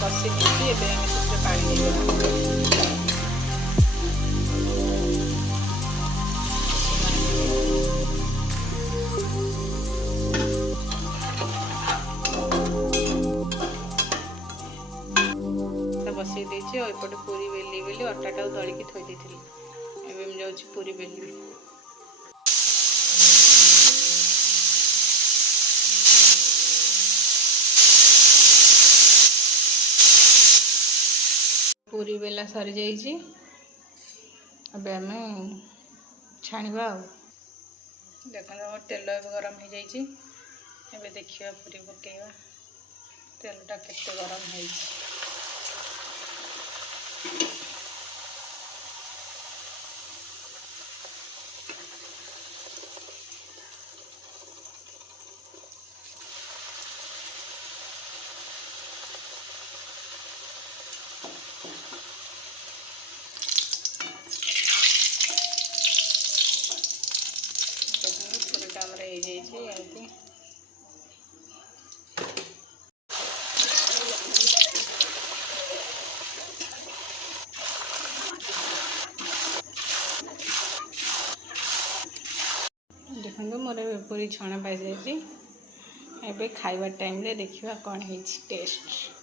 कषि नहीं एवं पानी बसई देती एपटे पूरी बेली बेली अटाटा दलिकी थोई देती एवं जाऊँ पूरी बेली पूरी बेला सरी जाइए अब आम छाणवा देखो तेल गरम हो जाए देखिए पूरी पकेवा तेलटा केते गरम है पूरीटा आमर हो जाए देखो मोर पूरी छणा पाई जाए खाइबा टाइम रे देखिए कौन है टेस्ट।